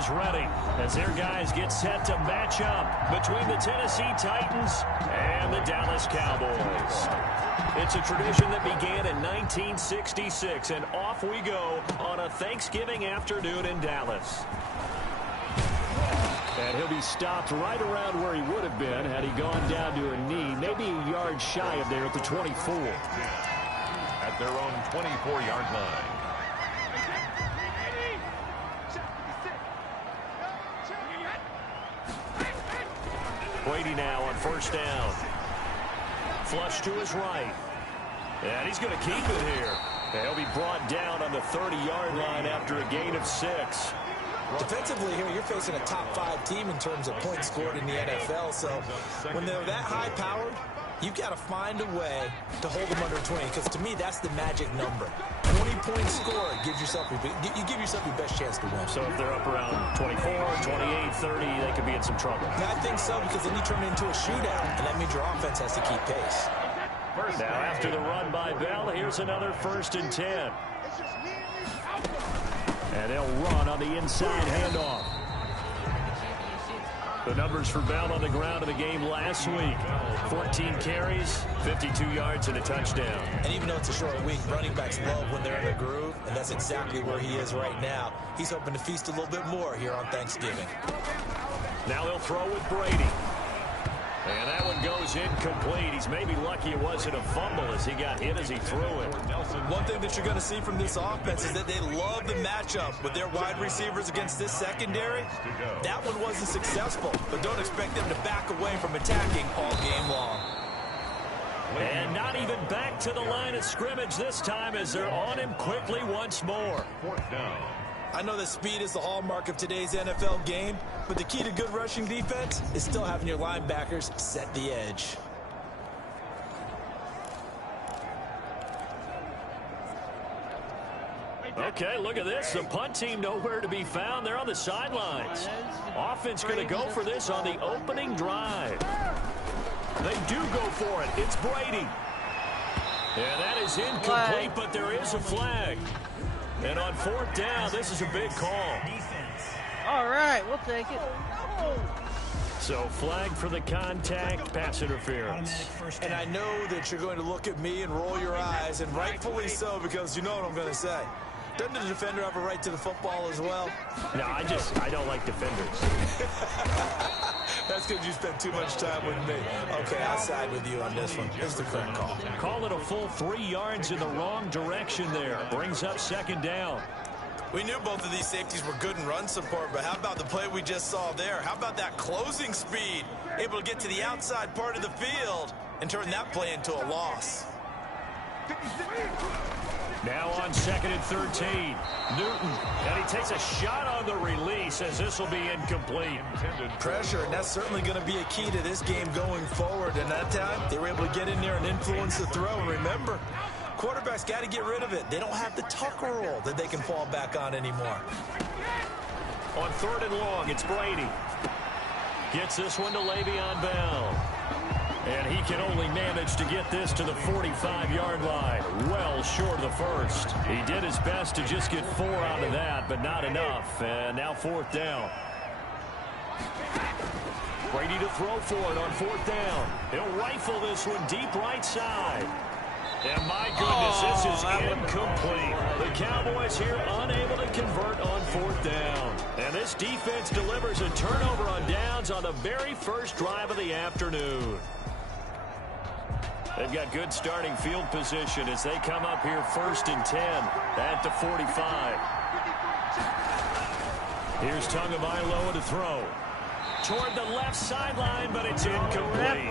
is ready as their guys get set to match up between the Tennessee Titans and the Dallas Cowboys. It's a tradition that began in 1966, and off we go on a Thanksgiving afternoon in Dallas. And he'll be stopped right around where he would have been had he gone down to a knee, maybe a yard shy of there at the 24. At their own 24-yard line. Brady now on first down. Flush to his right. And he's going to keep it here. And he'll be brought down on the 30-yard line after a gain of 6. Defensively here, you're facing a top-5 team in terms of points scored in the NFL. So when they're that high-powered, you've got to find a way to hold them under 20, because to me, that's the magic number. 20 points scored, you give yourself your best chance to win. So if they're up around 24, 28, 30, they could be in some trouble. I think so, because then you turn it into a shootout, and that means your offense has to keep pace. Now after the run by Bell, here's another 1st and 10. And they'll run on the inside handoff. The numbers for Bell on the ground in the game last week. 14 carries, 52 yards, and a touchdown. And even though it's a short week, running backs love when they're in a groove, and that's exactly where he is right now. He's hoping to feast a little bit more here on Thanksgiving. Now they'll throw with Brady. And that one goes incomplete. He's maybe lucky it wasn't a fumble as he got hit as he threw it. One thing that you're going to see from this offense is that they love the matchup with their wide receivers against this secondary. That one wasn't successful, but don't expect them to back away from attacking all game long. And not even back to the line of scrimmage this time as they're on him quickly once more. 4th down. I know that speed is the hallmark of today's NFL game, but the key to good rushing defense is still having your linebackers set the edge. Okay, look at this. The punt team nowhere to be found. They're on the sidelines. Offense going to go for this on the opening drive. They do go for it. It's Brady. And that is incomplete, but there is a flag. And on 4th down, this is a big call. All right, we'll take it. So flag for the contact, pass interference. And I know that you're going to look at me and roll your eyes, and rightfully so, because you know what I'm going to say. Doesn't the defender have a right to the football as well? No, I don't like defenders. That's because you spent too much time with me. Okay, I'll side with you on this one. Here's the correct call. Call it a full 3 yards in the wrong direction there. Brings up 2nd down. We knew both of these safeties were good in run support, but how about the play we just saw there? How about that closing speed? Able to get to the outside part of the field and turn that play into a loss. Now on 2nd and 13. Newton, and he takes a shot on the release as this will be incomplete. Pressure, and that's certainly going to be a key to this game going forward. And that time, they were able to get in there and influence the throw. And remember, quarterbacks got to get rid of it. They don't have the Tucker roll that they can fall back on anymore. On 3rd and long, it's Brady. Gets this one to Le'Veon Bell. And he can only manage to get this to the 45-yard line. Well short of the 1st. He did his best to just get 4 out of that, but not enough. And now 4th down. Brady to throw for it on 4th down. He'll rifle this one deep right side. And my goodness, this is incomplete. The Cowboys here unable to convert on 4th down. And this defense delivers a turnover on downs on the very first drive of the afternoon. They've got good starting field position as they come up here 1st and 10 at the 45. Here's Tagovailoa to throw. Toward the left sideline, but it's incomplete.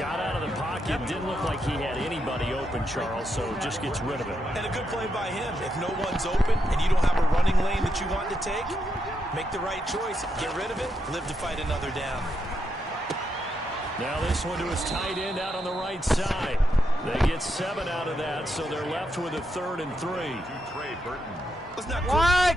Got out of the pocket. Didn't look like he had anybody open, Charles, so just gets rid of it. And a good play by him. If no one's open and you don't have a running lane that you want to take, make the right choice. Get rid of it. Live to fight another down. Now this one to his tight end out on the right side. They get 7 out of that, so they're left with a 3rd and 3. Trey Burton. What?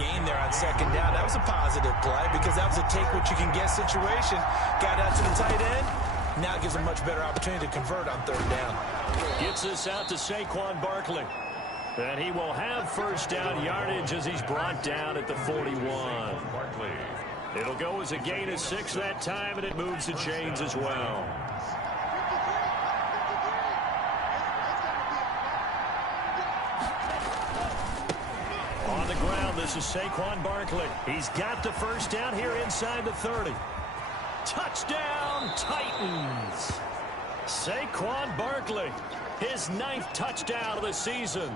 gain there on second down. That was a positive play because that was a take-what-you-can-get situation. Got out to the tight end. Now it gives a much better opportunity to convert on third down. Gets this out to Saquon Barkley. And he will have first down yardage as he's brought down at the 41. It'll go as a gain of 6 that time, and it moves the chains as well. On the ground, this is Saquon Barkley. He's got the first down here inside the 30. Touchdown, Titans! Saquon Barkley, his 9th touchdown of the season.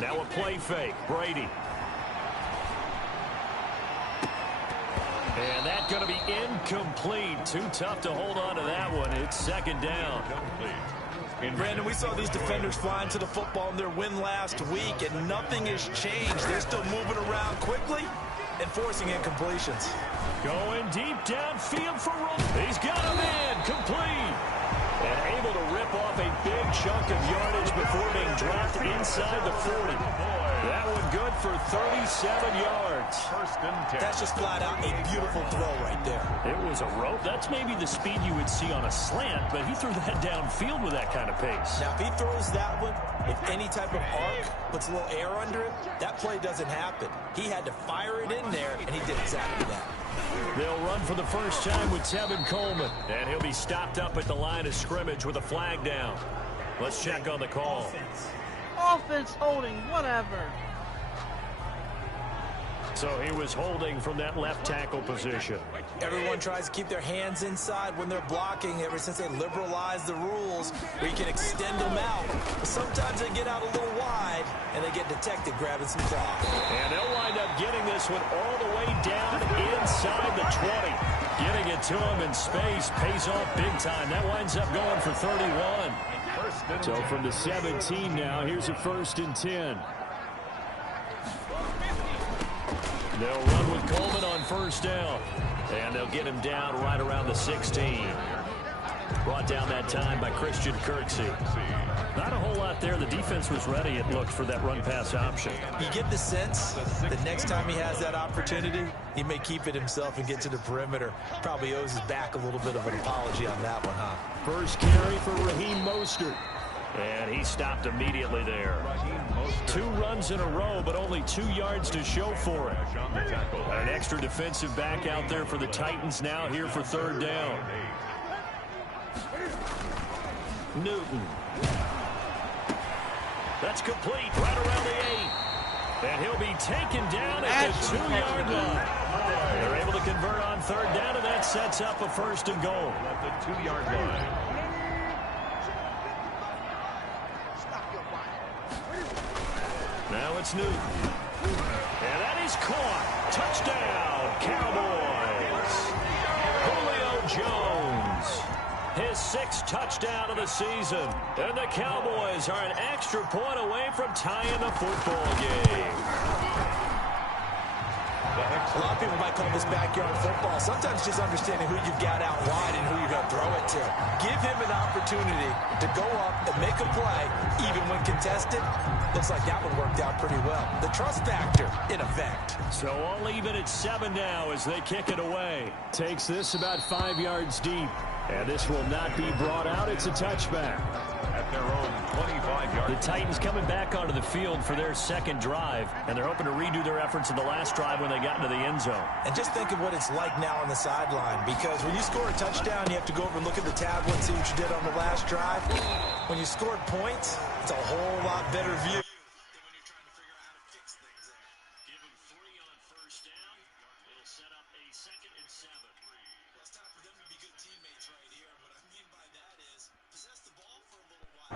Now a play fake, Brady. And that's going to be incomplete. Too tough to hold on to that one. It's second down. Brandon, we saw these defenders flying to the football in their win last week, and nothing has changed. They're still moving around quickly and forcing incompletions. Going deep downfield for Rowe. He's got him in, complete. And able to rip off a big chunk of yardage before being dropped inside the 40. That one good for 37 yards. That's just flat out a beautiful throw right there. It was a rope. That's maybe the speed you would see on a slant, but he threw that downfield with that kind of pace. Now, if he throws that one with any type of arc, puts a little air under it, that play doesn't happen. He had to fire it in there, and he did exactly that. They'll run for the first time with Tevin Coleman, and he'll be stopped up at the line of scrimmage with a flag down. Let's check on the call. Offense holding, whatever. So he was holding from that left tackle position. Everyone tries to keep their hands inside when they're blocking ever since they liberalized the rules where you can extend them out. But sometimes they get out a little wide and they get detected grabbing some cloth. And they'll wind up getting this one all the way down inside the 20. Getting it to him in space pays off big time. That winds up going for 31. So from the 17 now, here's a 1st and 10. They'll run with Coleman on first down. And they'll get him down right around the 16. Brought down that time by Christian Kirksey. Not a whole lot there. The defense was ready, it looked, for that run-pass option. You get the sense that next time he has that opportunity, he may keep it himself and get to the perimeter. Probably owes his back a little bit of an apology on that one, huh? First carry for Raheem Mostert. And he stopped immediately there. 2 runs in a row, but only 2 yards to show for it. An extra defensive back out there for the Titans now here for third down. Newton. That's complete right around the 8. And he'll be taken down at the 2-yard line. They're able to convert on third down, and that sets up a 1st and goal. At the 2-yard line. Now it's Newton. And that is caught. Touchdown, Cowboys. Julio Jones. His 6th touchdown of the season. And the Cowboys are an extra point away from tying the football game. A lot of people might call this backyard football. Sometimes just understanding who you've got out wide and who you're going to throw it to. Give him an opportunity to go up and make a play, even when contested. Looks like that one worked out pretty well. The trust factor in effect. So all even at 7 now as they kick it away. Takes this about 5 yards deep. And this will not be brought out. It's a touchback. At their own 25-yard. The Titans coming back onto the field for their 2nd drive, and they're hoping to redo their efforts in the last drive when they got into the end zone. And just think of what it's like now on the sideline, because when you score a touchdown, you have to go over and look at the tablet and see what you did on the last drive. When you scored points, it's a whole lot better view.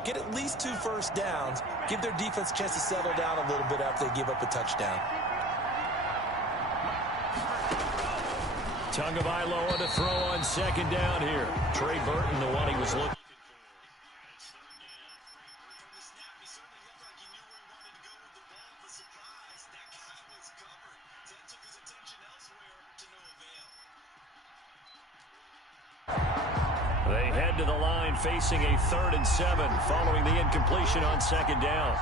Get at least 2 first downs. Give their defense a chance to settle down a little bit after they give up a touchdown. Tagovailoa to throw on second down here. Trey Burton, the one he was looking. They head to the line facing a 3rd and 7 following the incompletion on second down.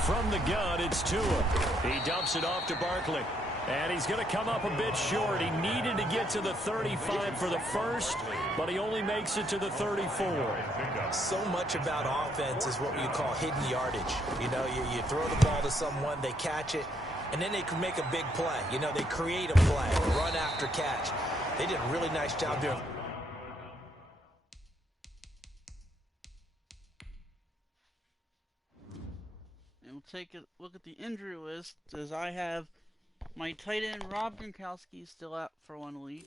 From the gun, it's Tua. He dumps it off to Barkley. And he's going to come up a bit short. He needed to get to the 35 for the first, but he only makes it to the 34. So much about offense is what you call hidden yardage. You know, you throw the ball to someone, they catch it, and then they can make a big play. You know, they create a play, run after catch. They did a really nice job there. And we'll take a look at the injury list, as I have my tight end Rob Gronkowski still out for 1 week.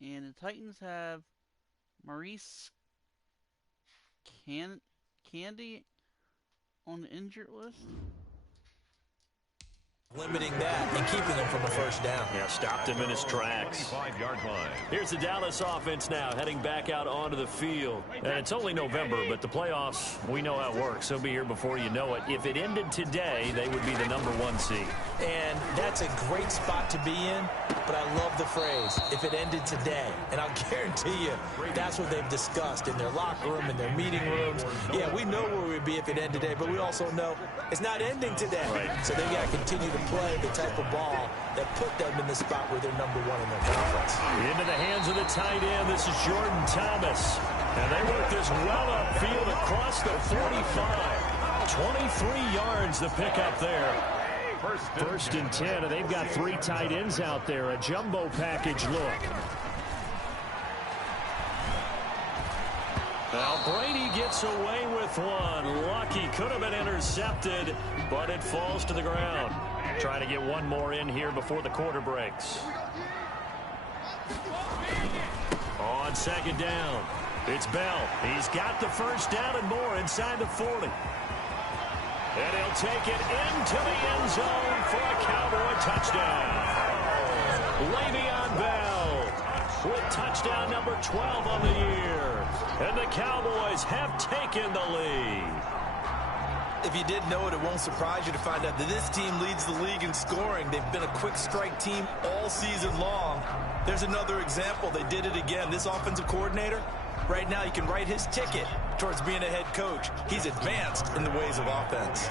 And the Titans have Maurice Candy on the injured list. Limiting that and keeping him from a first down. Yeah, stopped him in his tracks. 25-yard line. Here's the Dallas offense now heading back out onto the field. And it's only November, but the playoffs, we know how it works. They'll be here before you know it. If it ended today, they would be the #1 seed. And that's a great spot to be in, but I love the phrase, if it ended today. And I'll guarantee you, that's what they've discussed in their locker room, in their meeting rooms. Yeah, we know where we'd be if it ended today, but we also know it's not ending today. Right. So they've got to continue to play the type of ball that put them in the spot where they're #1 in their conference. Into the hands of the tight end. This is Jordan Thomas. And they work this well upfield across the 45. 23 yards the pickup there. First and 10, and they've got 3 tight ends out there. A jumbo package look. Now Brady gets away with one. Lucky, could have been intercepted, but it falls to the ground. Trying to get one more in here before the quarter breaks. On second down, it's Bell. He's got the first down and more inside the 40. And he'll take it into the end zone for a Cowboy touchdown. Le'Veon Bell with touchdown number 12 on the year. And the Cowboys have taken the lead. If you didn't know it, it won't surprise you to find out that this team leads the league in scoring. They've been a quick strike team all season long. There's another example. They did it again. This offensive coordinator, right now, you can write his ticket towards being a head coach. He's advanced in the ways of offense.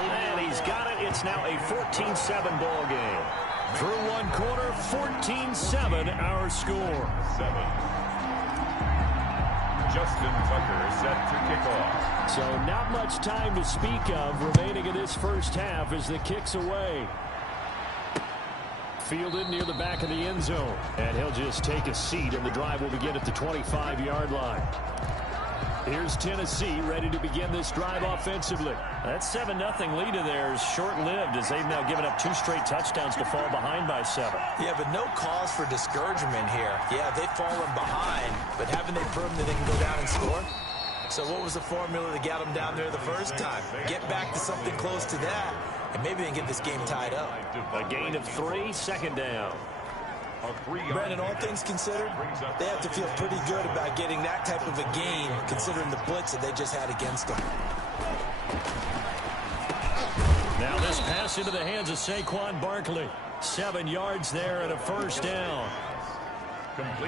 And he's got it. It's now a 14-7 ball game. Through one quarter, 14-7 our score. Justin Tucker set to kick off. So not much time to speak of remaining in this first half as the kick's away. Fielded near the back of the end zone. And he'll just take a seat, and the drive will begin at the 25-yard line. Here's Tennessee ready to begin this drive offensively. That 7-0 lead of theirs short-lived as they've now given up 2 straight touchdowns to fall behind by 7. Yeah, but no cause for discouragement here. Yeah, they've fallen behind, but haven't they proven that they can go down and score? So what was the formula that got them down there the first time? Get back to something close to that, and maybe they can get this game tied up. A gain of 3, second down. Brandon, all things considered, they have to feel pretty good about getting that type of a gain, considering the blitz that they just had against them. Now this pass into the hands of Saquon Barkley. 7 yards there and a first down.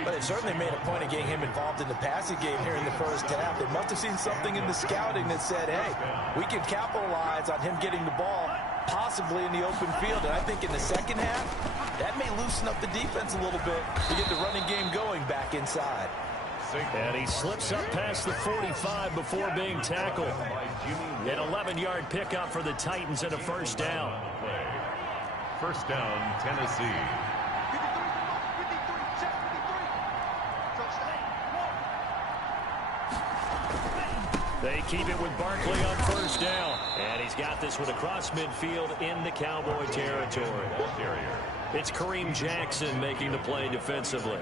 But they certainly made a point of getting him involved in the passing game here in the first half. They must have seen something in the scouting that said, hey, we can capitalize on him getting the ball possibly in the open field. And I think in the second half, that may loosen up the defense a little bit to get the running game going back inside. And he slips up past the 45 before being tackled. An 11-yard pickup for the Titans and a first down. First down, Tennessee. They keep it with Barkley on first down. And he's got this one across midfield into Cowboy territory. It's Kareem Jackson making the play defensively.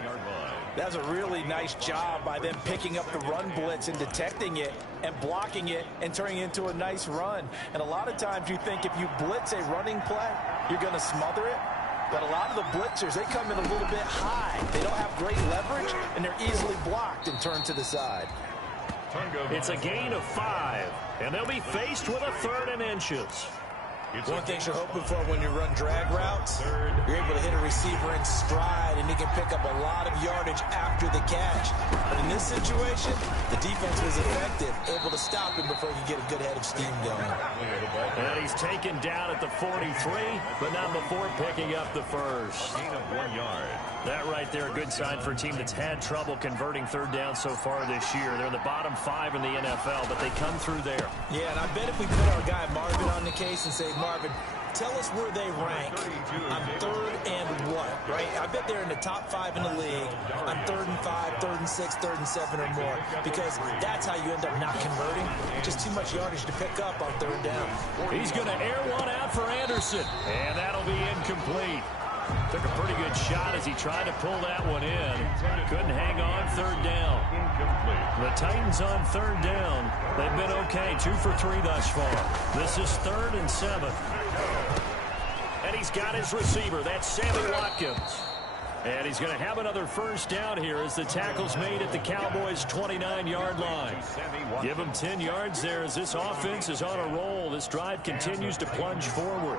That's a really nice job by them picking up the run blitz and detecting it and blocking it and turning it into a nice run. And a lot of times you think if you blitz a running play, you're going to smother it. But a lot of the blitzers, they come in a little bit high. They don't have great leverage, and they're easily blocked and turned to the side. It's a gain of 5, and they'll be faced with a 3rd and inches. One thing you're hoping for when you run drag routes, you're able to hit a receiver in stride, and he can pick up a lot of yardage after the catch. But in this situation, the defense was effective, able to stop him before he could get a good head of steam going. And he's taken down at the 43, but not before picking up the first. Gain of 1 yard. That right there, a good sign for a team that's had trouble converting 3rd down so far this year. They're in the bottom 5 in the NFL, but they come through there. Yeah, and I bet if we put our guy Marvin on the case and say, Marvin, tell us where they rank on 3rd and what, right? I bet they're in the top 5 in the league on 3rd and 5, 3rd and 6, 3rd and 7 or more, because that's how you end up not converting. Just too much yardage to pick up on 3rd down. He's going to air one out for Anderson, and that'll be incomplete. Took a pretty good shot as he tried to pull that one in. Couldn't hang on 3rd down. The Titans on 3rd down. They've been okay, 2 for 3 thus far. This is 3rd and 7. And he's got his receiver. That's Sammy Watkins. And he's going to have another 1st down here as the tackle's made at the Cowboys' 29-yard line. Give him 10 yards there as this offense is on a roll. This drive continues to plunge forward.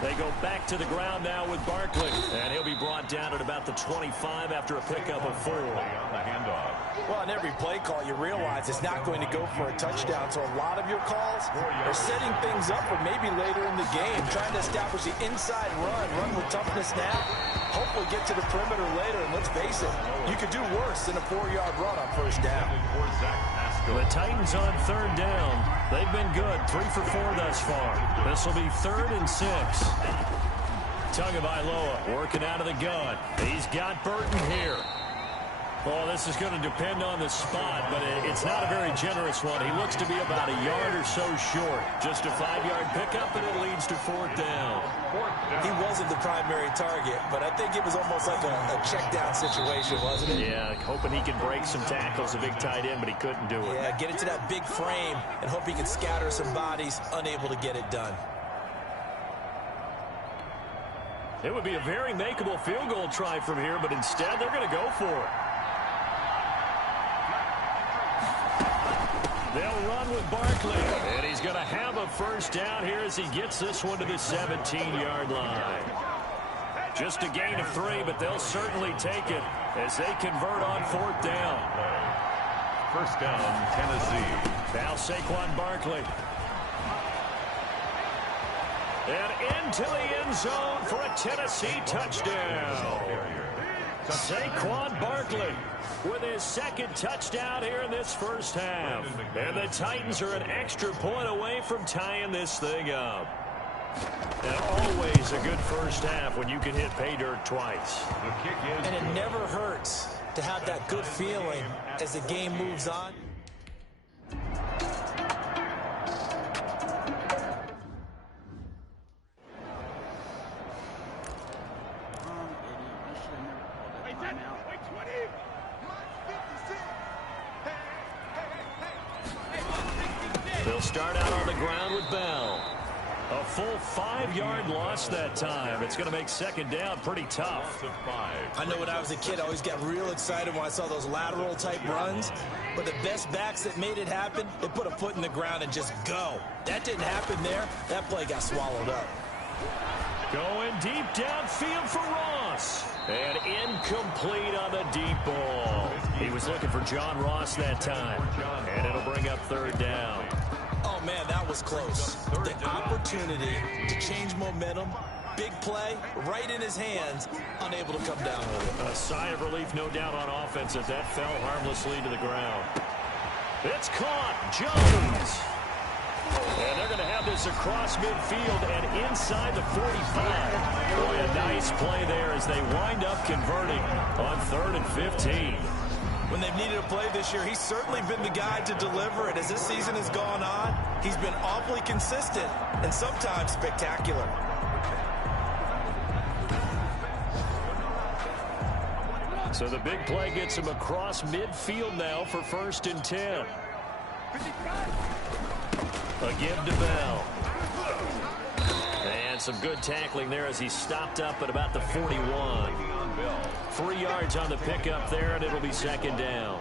They go back to the ground now with Barkley, and he'll be brought down at about the 25 after a pickup of 4. Well, in every play call, you realize it's not going to go for a touchdown, so a lot of your calls are setting things up for maybe later in the game, trying to establish the inside run with toughness now, hopefully get to the perimeter later, and let's face it, you could do worse than a 4-yard run on 1st down. The Titans on 3rd down. They've been good, 3 for 4 thus far. This will be 3rd and 6. Tagovailoa working out of the gun. He's got Burton here. Oh, this is going to depend on the spot, but it's not a very generous one. He looks to be about a yard or so short. Just a 5-yard pickup, and it leads to 4th down. He wasn't the primary target, but I think it was almost like a check-down situation, wasn't it? Yeah, hoping he could break some tackles, a big tight end, but he couldn't do it. Yeah, get it to that big frame and hope he could scatter some bodies, unable to get it done. It would be a very makeable field goal try from here, but instead they're going to go for it. They'll run with Barkley, and he's going to have a 1st down here as he gets this one to the 17-yard line. Just a gain of 3, but they'll certainly take it as they convert on 4th down. 1st down, Tennessee. Now Saquon Barkley. And into the end zone for a Tennessee touchdown. Saquon Barkley with his 2nd touchdown here in this 1st half. And the Titans are an extra point away from tying this thing up. And always a good 1st half when you can hit pay dirt twice. And it never hurts to have that good feeling as the game moves on. They'll start out on the ground with Bell. A full 5-yard loss that time. It's going to make 2nd down pretty tough. I know when I was a kid, I always got real excited when I saw those lateral type runs. But the best backs that made it happen, they put a foot in the ground and just go. That didn't happen there. That play got swallowed up. Going deep downfield for Ross. And incomplete on the deep ball. He was looking for John Ross that time. And it'll bring up 3rd down. Oh, man, that was close. The opportunity to change momentum, big play, right in his hands, unable to come down with it. A sigh of relief, no doubt, on offense as that fell harmlessly to the ground. It's caught. Jones. And they're going to have this across midfield and inside the 45. Boy, a nice play there as they wind up converting on 3rd and 15. When they've needed a play this year, he's certainly been the guy to deliver it. As this season has gone on, he's been awfully consistent and sometimes spectacular. So the big play gets him across midfield now for 1st and 10. A give to Bell. And some good tackling there as he stopped up at about the 41. 3 yards on the pickup there, and it'll be 2nd down.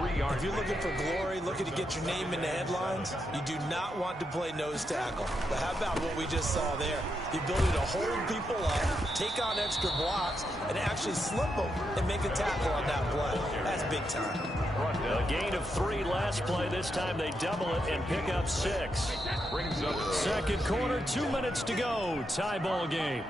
If you're looking for glory, looking to get your name in the headlines, you do not want to play nose tackle. But how about what we just saw there? The ability to hold people up, take on extra blocks, and actually slip them and make a tackle on that play. That's big time. A gain of 3 last play. This time they double it and pick up 6. 2nd quarter, 2 minutes to go. Tie ball game.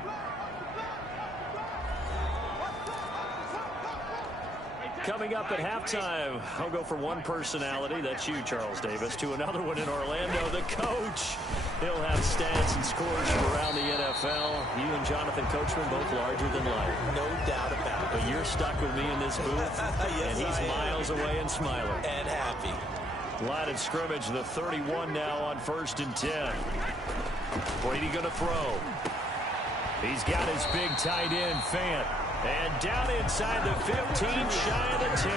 Coming up at halftime, I'll go from one personality, that's you, Charles Davis, to another one in Orlando, the coach. He'll have stats and scores from around the NFL. You and Jonathan Coachman both larger than life. No doubt about it. But you're stuck with me in this booth, Yes, and he's miles away and smiling. And happy. Line of scrimmage, the 31 now on 1st and 10. Brady going to throw. He's got his big tight end, Fant. And down inside the 15, shy of the 10.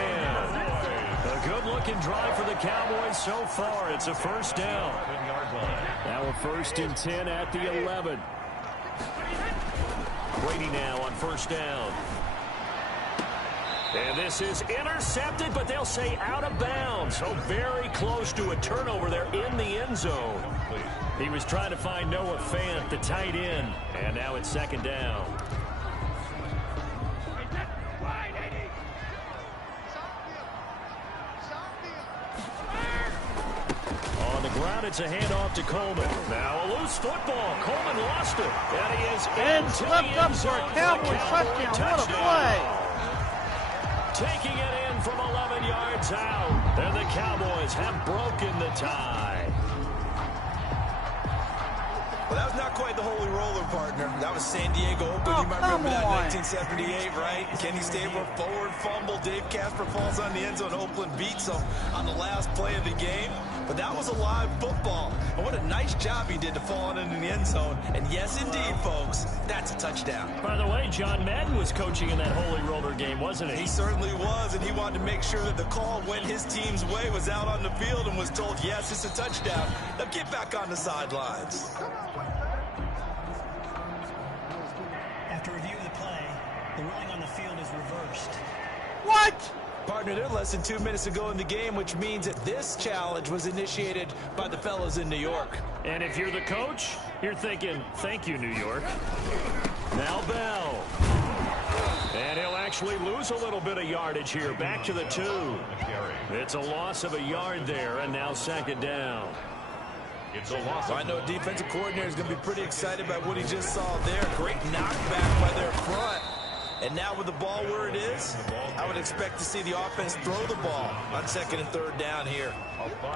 A good-looking drive for the Cowboys so far. It's a 1st down. Now a 1st and 10 at the 11. Brady now on 1st down. And this is intercepted, but they'll say out of bounds. So very close to a turnover there in the end zone. He was trying to find Noah Fant, the tight end. And now it's 2nd down. Ground, it's a handoff to Coleman. Now a loose football. Coleman lost it. And he is into the end zone for a Cowboys touchdown. What a play. Taking it in from 11 yards out. And the Cowboys have broken the tie. Well, that was not quite the holy roller, partner. That was San Diego Open. You might remember that 1978, right? Kenny Stabler forward fumble. Dave Casper falls on the end zone. Oakland beats him on the last play of the game. But that was a live football. And what a nice job he did to fall into the end zone. And yes, indeed, folks, that's a touchdown. By the way, John Madden was coaching in that holy roller game, wasn't he? He certainly was, and he wanted to make sure that the call went his team's way, was out on the field and was told, yes, it's a touchdown. Now get back on the sidelines. After review of the play, the ruling on the field is reversed. What? Partner, they're less than 2 minutes to go in the game, which means that this challenge was initiated by the fellows in New York. And if you're the coach, you're thinking, thank you, New York. Now Bell. And he'll actually lose a little bit of yardage here. Back to the 2. It's a loss of a yard there, and now 2nd down. It's a loss. I know defensive coordinator is going to be pretty excited about what he just saw there. Great knockback by their front. And now with the ball where it is, I would expect to see the offense throw the ball on 2nd and 3rd down here.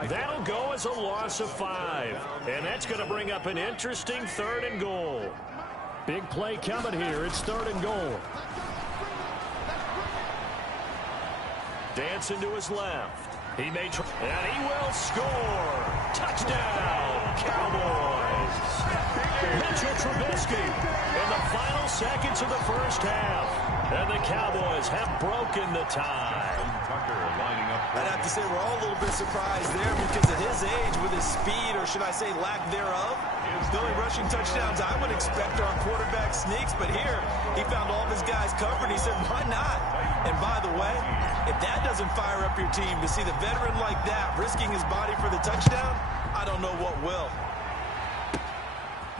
That'll go as a loss of 5. And that's going to bring up an interesting 3rd and goal. Big play coming here. It's 3rd and goal. Dancing to his left. He may try, and he will score. Touchdown, Cowboys. Mitchell Trubisky in the final seconds of the 1st half. And the Cowboys have broken the tie. I'd have to say we're all a little bit surprised there because at his age, with his speed, or should I say lack thereof, the only rushing touchdowns I would expect are on quarterback sneaks. But here, he found all of his guys covered. He said, why not? And by the way, if that doesn't fire up your team to see the veteran like that risking his body for the touchdown, I don't know what will.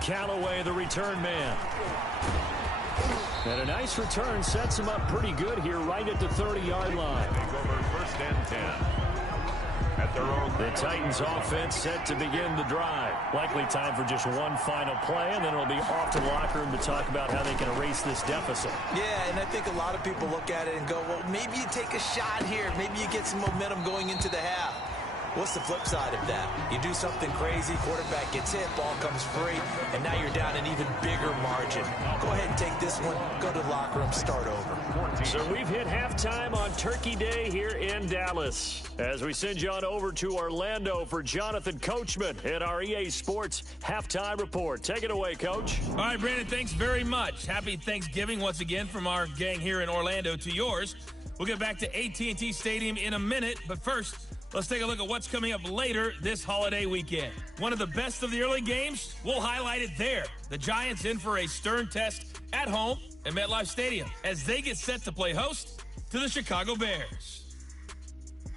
Callaway, the return man. And a nice return sets him up pretty good here right at the 30-yard line. Take over 1st and 10. At their own. The Titans offense set to begin the drive. Likely time for just one final play, and then it'll be off to the locker room to talk about how they can erase this deficit. Yeah, and I think a lot of people look at it and go, well, maybe you take a shot here. Maybe you get some momentum going into the half. What's the flip side of that? You do something crazy, quarterback gets hit, ball comes free, and now you're down an even bigger margin. Go ahead and take this one, go to the locker room, start over. So we've hit halftime on Turkey Day here in Dallas. As we send you on over to Orlando for Jonathan Coachman at our EA Sports Halftime Report. Take it away, Coach. All right, Brandon, thanks very much. Happy Thanksgiving once again from our gang here in Orlando to yours. We'll get back to AT&T Stadium in a minute, but first, let's take a look at what's coming up later this holiday weekend. One of the best of the early games, we'll highlight it there. The Giants in for a stern test at home at MetLife Stadium as they get set to play host to the Chicago Bears.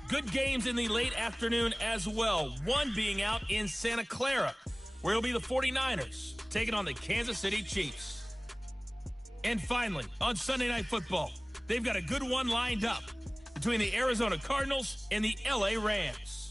Good games in the late afternoon as well, one being out in Santa Clara, where it'll be the 49ers taking on the Kansas City Chiefs. And finally, on Sunday Night Football, they've got a good one lined up between the Arizona Cardinals and the LA Rams.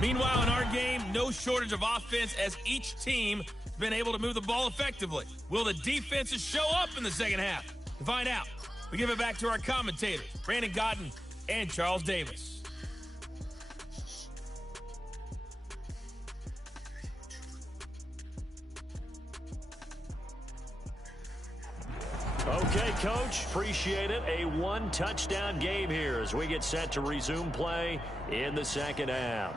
Meanwhile, in our game, no shortage of offense as each team has been able to move the ball effectively. Will the defenses show up in the second half? To find out, we give it back to our commentators, Brandon Godden and Charles Davis. Okay, Coach, appreciate it. A one-touchdown game here as we get set to resume play in the second half.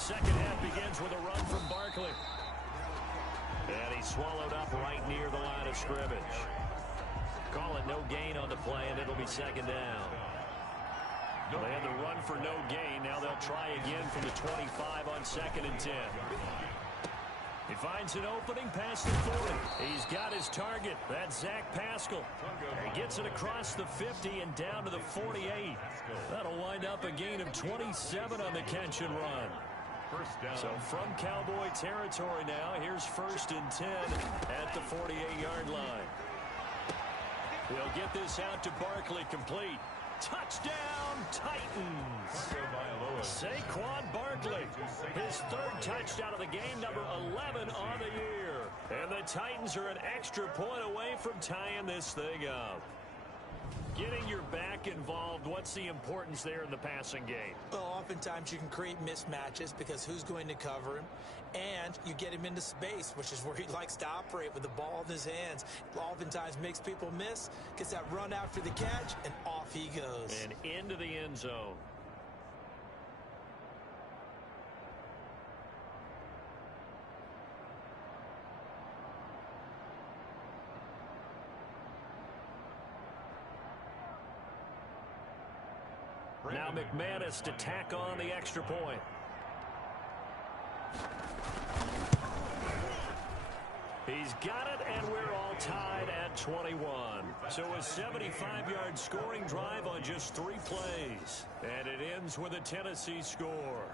Second half begins with a run from Barkley. And he's swallowed up right near the line of scrimmage. Call it no gain on the play, and it'll be second down. They had the run for no gain. Now they'll try again from the 25 on 2nd and 10. He finds an opening past the 40. He's got his target. That's Zach Pascal. He gets it across the 50 and down to the 48. That'll wind up a gain of 27 on the catch and run. First down. So from Cowboy territory now, here's 1st and 10 at the 48-yard line. He'll get this out to Barkley, complete. Touchdown, Titans. Saquon Barkley, his 3rd touchdown of the game, number 11 on the year. And the Titans are an extra point away from tying this thing up. Getting your back involved, what's the importance there in the passing game? Well, oftentimes you can create mismatches because who's going to cover him? And you get him into space, which is where he likes to operate with the ball in his hands. Oftentimes makes people miss, gets that run after the catch, and off he goes. And into the end zone. Now McManus to tack on the extra point. He's got it, and we're all tied at 21. So a 75-yard scoring drive on just 3 plays. And it ends with a Tennessee score.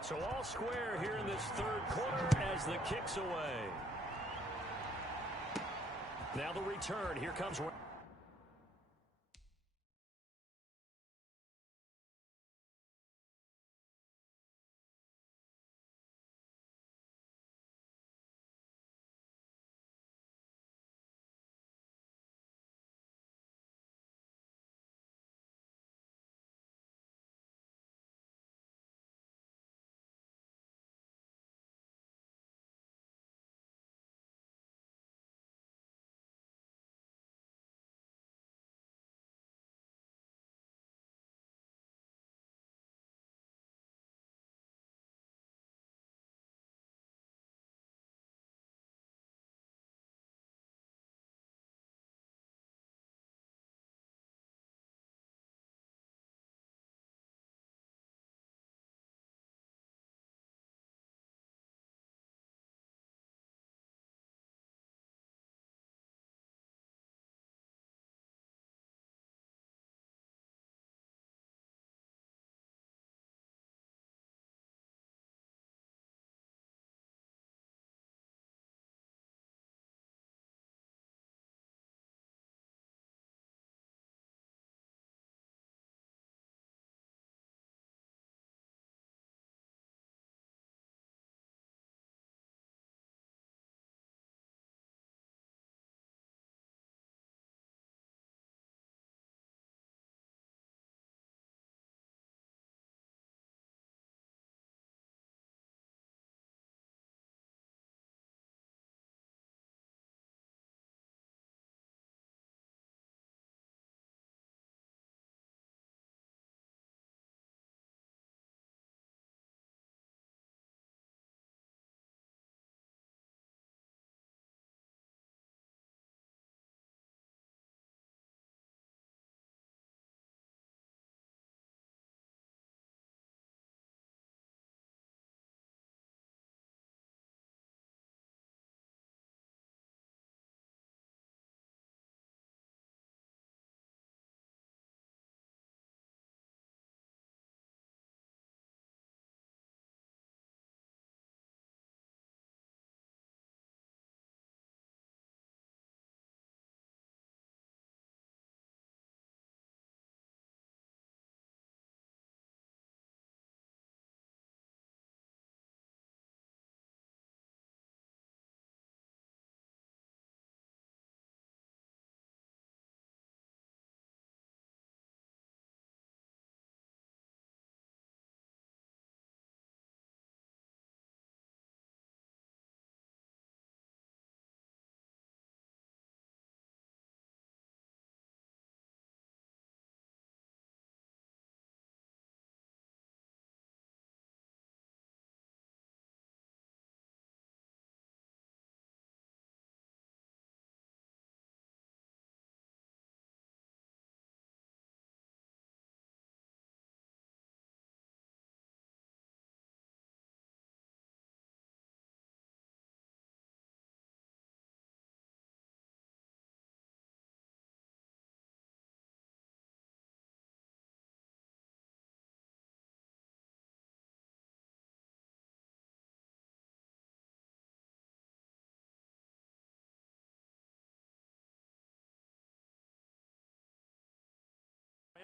So all square here in this 3rd quarter as the kick's away. Now the return. Here comes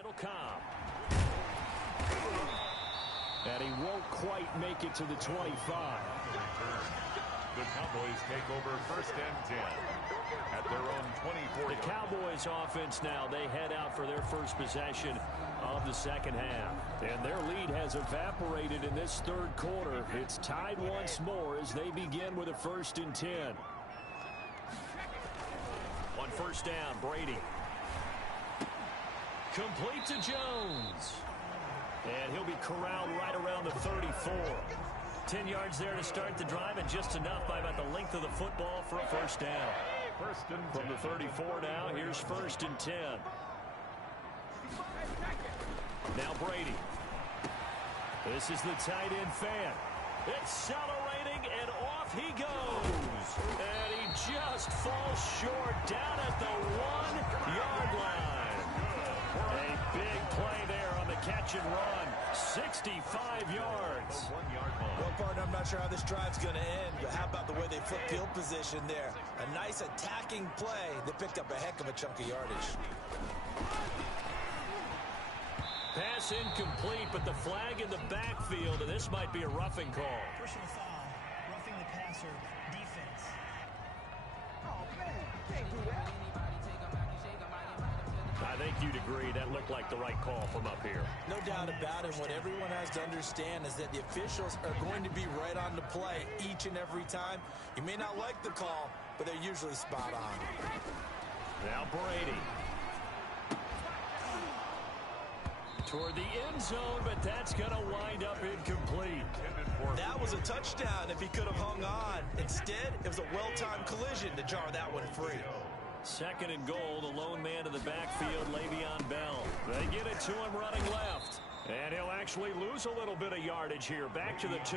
It'll come. And he won't quite make it to the 25. The Cowboys take over 1st and 10 at their own 24. The Cowboys offense now, they head out for their first possession of the second half. And their lead has evaporated in this third quarter. It's tied once more as they begin with a 1st and 10. On 1st down, Brady. Complete to Jones. And he'll be corralled right around the 34. 10 yards there to start the drive, and just enough by about the length of the football for a 1st down. 1st and 10. From the 34 now, here's 1st and 10. Now Brady. This is the tight end fan. Accelerating, and off he goes. And he just falls short down at the 1-yard line. A big play there on the catch and run. 65 yards. Well, partner, I'm not sure how this drive's going to end, but how about the way they flip field position there? A nice attacking play that picked up a heck of a chunk of yardage. Pass incomplete, but the flag in the backfield, and this might be a roughing call. Personal foul, roughing the passer, defense. I think you'd agree that looked like the right call from up here. No doubt about it. What everyone has to understand is that the officials are going to be right on the play each and every time. You may not like the call, but they're usually spot on. Now Brady. Toward the end zone, but that's going to wind up incomplete. That was a touchdown if he could have hung on. Instead, it was a well-timed collision to jar that one free. 2nd and goal, the lone man in the backfield, Le'Veon Bell. They get it to him running left. And he'll actually lose a little bit of yardage here, back to the 2.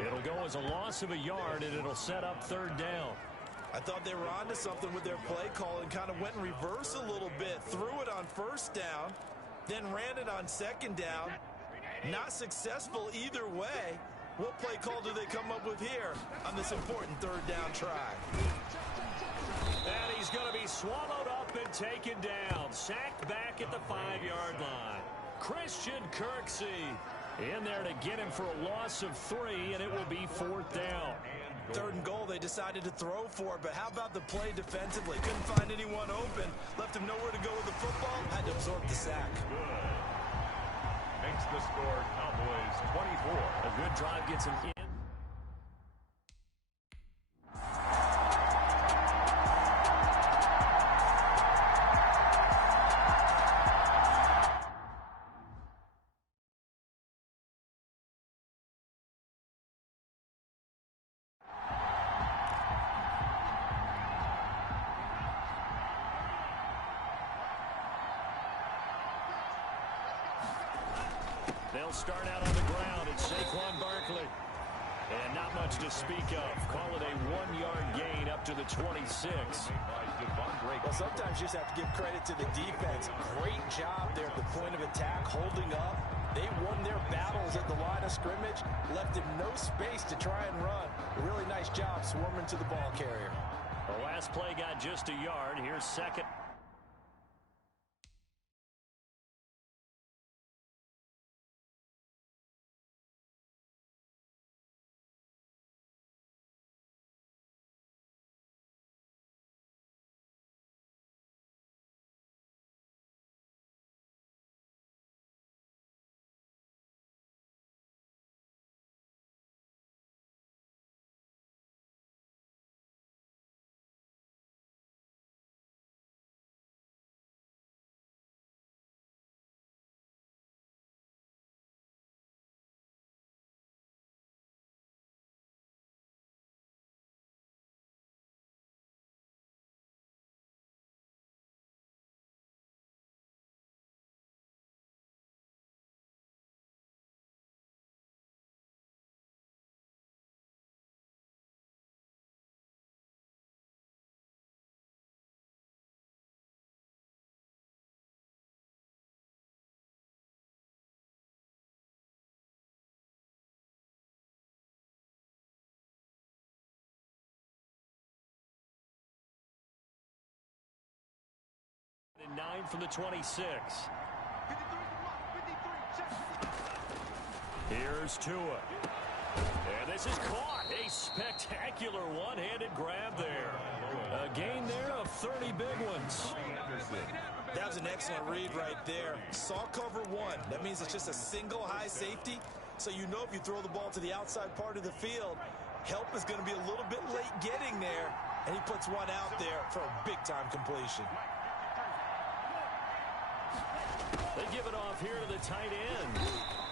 It'll go as a loss of a yard, and it'll set up 3rd down. I thought they were onto something with their play call and kind of went in reverse a little bit. Threw it on 1st down, then ran it on 2nd down. Not successful either way. What play call do they come up with here on this important 3rd down try? And he's going to be swallowed up and taken down. Sacked back at the 5-yard line. Christian Kirksey in there to get him for a loss of 3, and it will be 4th down. 3rd and goal, they decided to throw for it, but how about the play defensively? Couldn't find anyone open, left him nowhere to go with the football, had to absorb the sack. Makes the score Cowboys 24. A good drive gets him in. They'll start out on the ground. It's Saquon Barkley. And not much to speak of. Call it a 1-yard gain up to the 26. Well, sometimes you just have to give credit to the defense. Great job there at the point of attack, holding up. They won their battles at the line of scrimmage, left him no space to try and run. A really nice job swarming to the ball carrier. The last play got just a yard. Here's 2nd. And 9 from the 26. Here's Tua. And this is caught. A spectacular one-handed grab there. A gain there of 30 big ones. That was an excellent read right there. Saw cover one. That means it's just a single high safety. So you know if you throw the ball to the outside part of the field, help is going to be a little bit late getting there. And he puts one out there for a big-time completion. They give it off here to the tight end.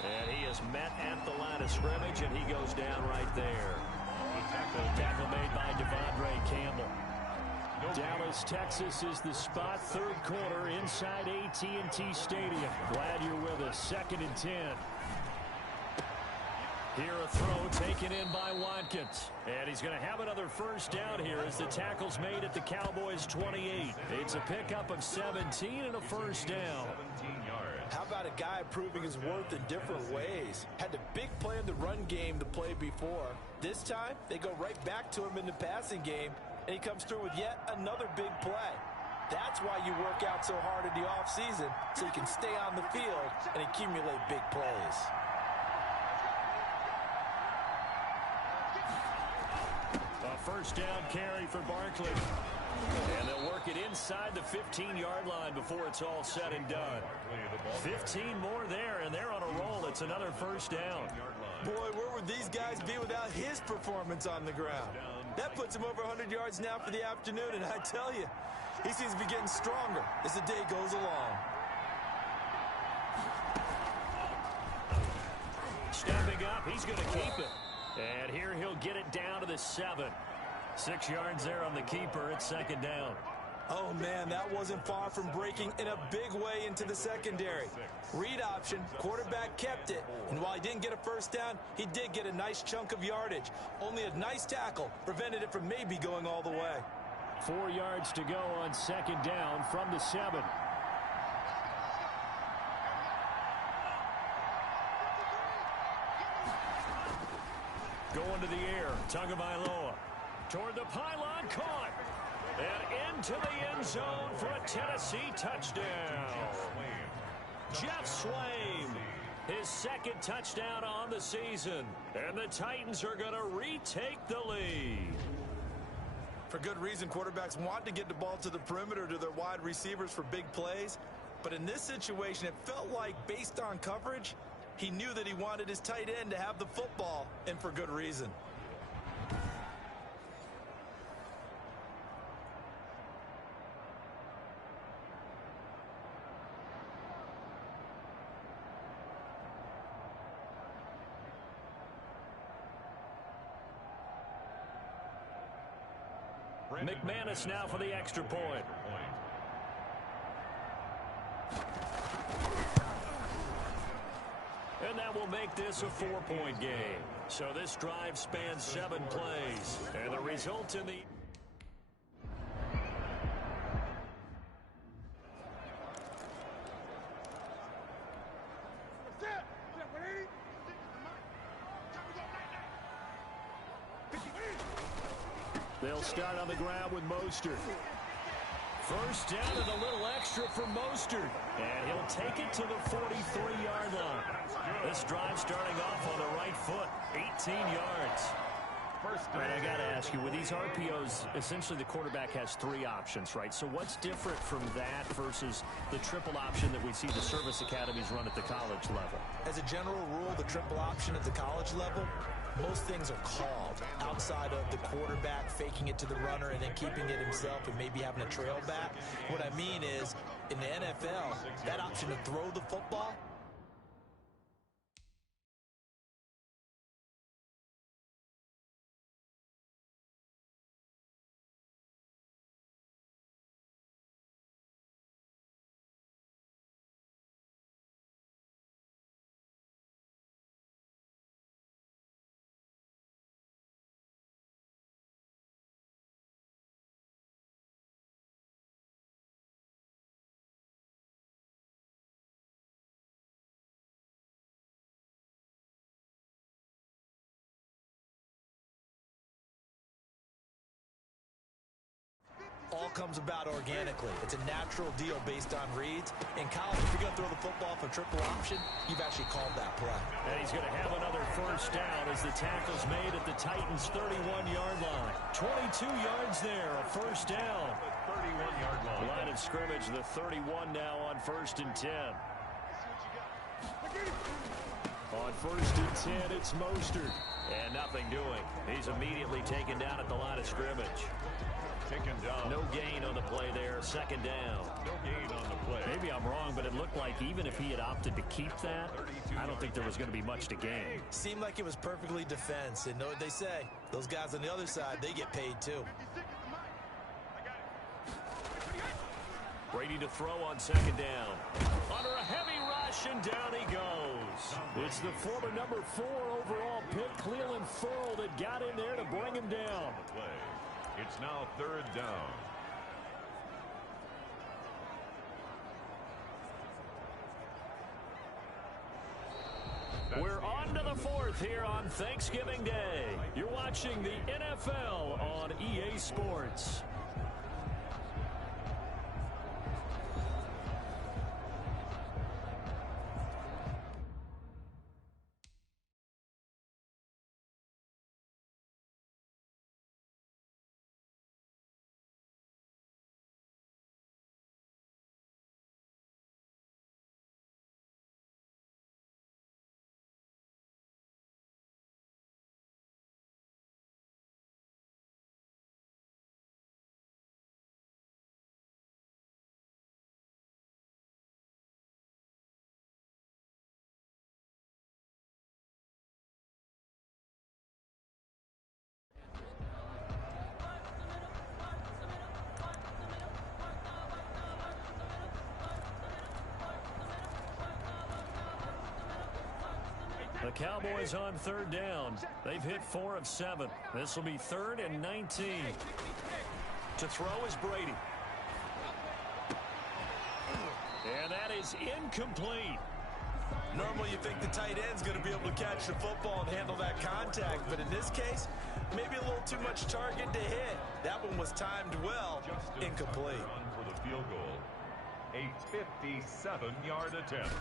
And he is met at the line of scrimmage, and he goes down right there. Tackle made by Devondre Campbell. Dallas, Texas is the spot. Third quarter inside AT&T Stadium. Glad you're with us. 2nd and 10. Here a throw taken in by Watkins. And he's going to have another first down here as the tackle's made at the Cowboys' 28. It's a pickup of 17 and a first down. How about a guy proving his worth in different ways? Had the big play in the run game to play before. This time, they go right back to him in the passing game, and he comes through with yet another big play. That's why you work out so hard in the offseason, so you can stay on the field and accumulate big plays. A first down carry for Barkley. And they'll work it inside the 15-yard line before it's all said and done. 15 more there, and they're on a roll. It's another first down. Boy, where would these guys be without his performance on the ground? That puts him over 100 yards now for the afternoon, and I tell you, he seems to be getting stronger as the day goes along. Stepping up, he's going to keep it. And here he'll get it down to the 7. 6 yards there on the keeper. It's 2nd down. Oh, man, that wasn't far from breaking in a big way into the secondary. Read option, quarterback kept it, and while he didn't get a first down, he did get a nice chunk of yardage. Only a nice tackle prevented it from maybe going all the way. 4 yards to go on 2nd down from the 7. Going to the air, Tagovailoa. Toward the pylon, caught. And into the end zone for a Tennessee touchdown. Jeff Swaim, his 2nd touchdown on the season. And the Titans are going to retake the lead. For good reason, quarterbacks want to get the ball to the perimeter to their wide receivers for big plays. But in this situation, it felt like, based on coverage, he knew that he wanted his tight end to have the football, and for good reason. McManus now for the extra point. And that will make this a 4-point game. So this drive spans 7 plays. And the result in the... They'll start on the ground with Mostert. First down and a little extra for Mostert. And he'll take it to the 43-yard line. This drive starting off on the right foot. 18 yards. Right, I got to ask you, with these RPOs, essentially the quarterback has 3 options, right? So what's different from that versus the triple option that we see the service academies run at the college level? As a general rule, the triple option at the college level, most things are called outside of the quarterback faking it to the runner and then keeping it himself and maybe having a trail back. What I mean is, in the NFL, that option to throw the football, comes about organically. It's a natural deal based on reads. In college, if you're going to throw the football for triple option, you've actually called that play. And he's going to have another first down as the tackle's made at the Titans' 31-yard line. 22 yards there, a first down. 31-yard line. Line of scrimmage, the 31 now on 1st and 10. On 1st and 10, it's Mostert. And nothing doing. He's immediately taken down at the line of scrimmage. Taken down. No gain on the play there. 2nd down. No gain on the play. Maybe I'm wrong, but it looked like even if he had opted to keep that, I don't think there was going to be much to gain. Seemed like it was perfectly defense. And know what they say? Those guys on the other side, they get paid too. Brady to throw on 2nd down. Under a heavy rush, and down he goes. It's the former number 4 overall pick, Cleveland Ferrell, that got in there to bring him down. It's now 3rd down. We're on to the 4th here on Thanksgiving Day. You're watching the NFL on EA Sports. The Cowboys on 3rd down. They've hit 4 of 7. This will be 3rd and 19. To throw is Brady. And that is incomplete. Normally you think the tight end's going to be able to catch the football and handle that contact, but in this case, maybe a little too much target to hit. That one was timed well. Incomplete. Run for the field goal. A 57-yard attempt.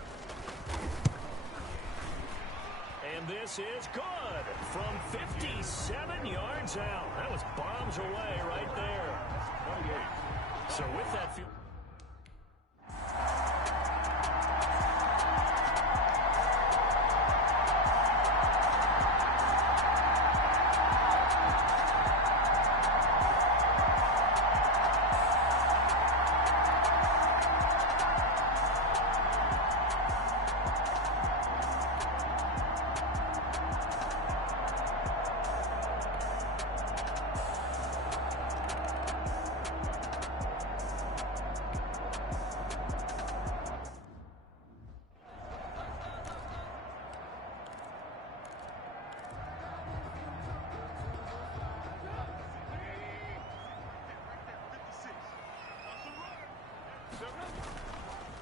And this is good from 57 yards out. That was bombs away right there. 28. So with that field.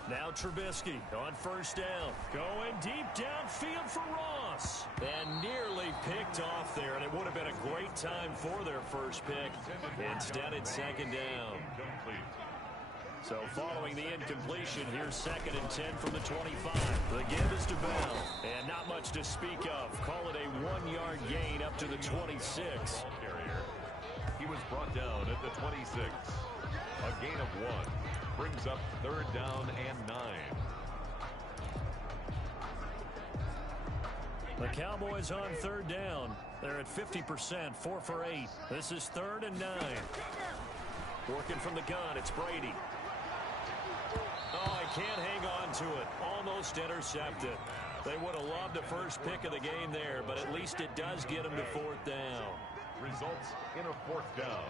Now Trubisky on 1st down. Going deep downfield for Ross. And nearly picked off there, and it would have been a great time for their first pick. Instead, it's 2nd down. So following the incompletion, here's 2nd and 10 from the 25. The give is to Bell. And not much to speak of. Call it a 1-yard gain up to the 26. He was brought down at the 26. A gain of 1. Brings up 3rd down and 9. The Cowboys on 3rd down. They're at 50%, 4 for 8. This is 3rd and 9. Working from the gun, it's Brady. Oh, he can't hang on to it. Almost intercepted. They would have loved the first pick of the game there, but at least it does get them to 4th down. Results in a 4th down.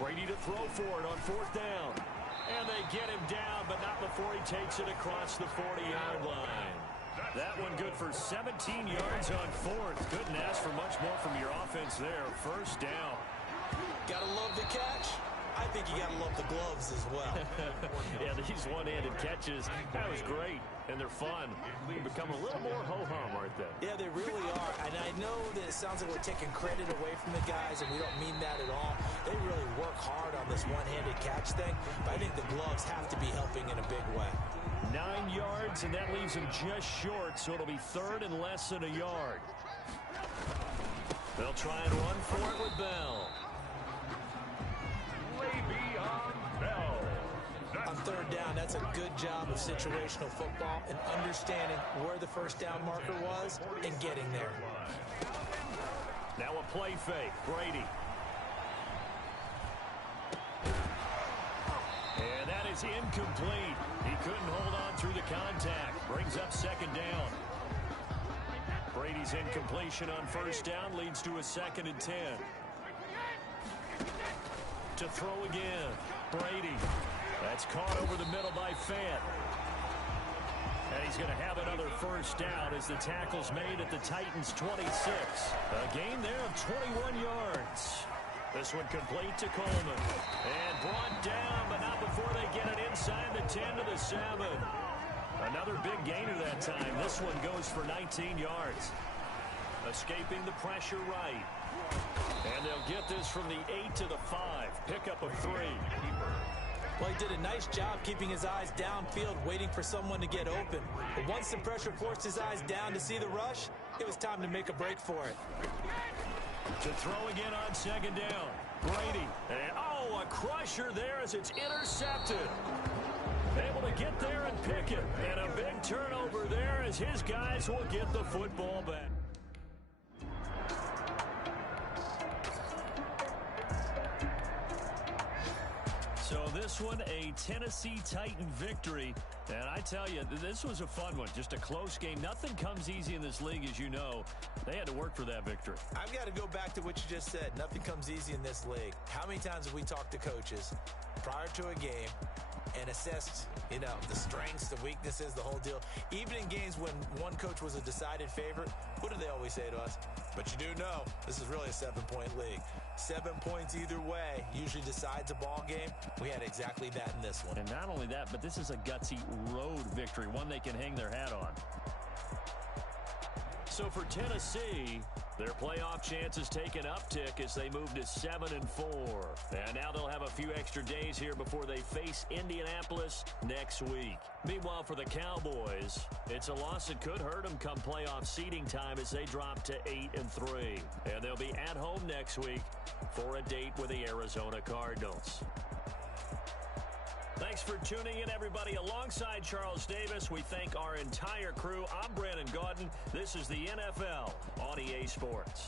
Brady to throw for it on 4th down. And they get him down, but not before he takes it across the 40-yard line. That one good for 17 yards on 4th. Couldn't ask for much more from your offense there. 1st down. Gotta love the catch. I think you gotta love the gloves as well. Yeah, these one-handed catches, that was great. And they're fun. They become a little more ho-hum, aren't they? Yeah, they really are. And I know that it sounds like we're taking credit away from the guys, and we don't mean that at all. They really work hard on this one-handed catch thing, but I think the gloves have to be helping in a big way. 9 yards, and that leaves them just short, so it'll be third and less than a yard. They'll try and run for it with Bell. Le'Veon Bell. On third down, that's a good job of situational football and understanding where the first down marker was and getting there. Now a play fake. Brady. And that is incomplete. He couldn't hold on through the contact. Brings up second down. Brady's incompletion on first down leads to a 2nd and 10. To throw again. Brady. That's caught over the middle by Fant. And he's going to have another first down as the tackle's made at the Titans' 26. A gain there of 21 yards. This one complete to Coleman. And brought down, but not before they get it inside the 10 to the 7. Another big gainer that time. This one goes for 19 yards. Escaping the pressure right. And they'll get this from the 8 to the 5. Pickup of 3. Well, he did a nice job keeping his eyes downfield, waiting for someone to get open. But once the pressure forced his eyes down to see the rush, it was time to make a break for it. To throw again on second down. Brady. And, a crusher there as it's intercepted. Able to get there and pick it. And a big turnover there as his guys will get the football back. So this one, a Tennessee Titan victory. And I tell you, this was a fun one. Just a close game. Nothing comes easy in this league, as you know. They had to work for that victory. I've got to go back to what you just said. Nothing comes easy in this league. How many times have we talked to coaches prior to a game and assessed, the strengths, the weaknesses, the whole deal? Even in games when one coach was a decided favorite, what do they always say to us? But you do know, this is really a 7-point league. 7 points either way usually decides a ball game. We had exactly that in this one. And not only that, but this is a gutsy road victory, one they can hang their hat on. So for Tennessee, their playoff chances take an uptick as they move to 7-4. And now they'll have a few extra days here before they face Indianapolis next week. Meanwhile, for the Cowboys, it's a loss that could hurt them come playoff seeding time as they drop to 8-3. And they'll be at home next week for a date with the Arizona Cardinals. Thanks for tuning in, everybody. Alongside Charles Davis, we thank our entire crew. I'm Brandon Gaudin. This is the NFL on EA Sports.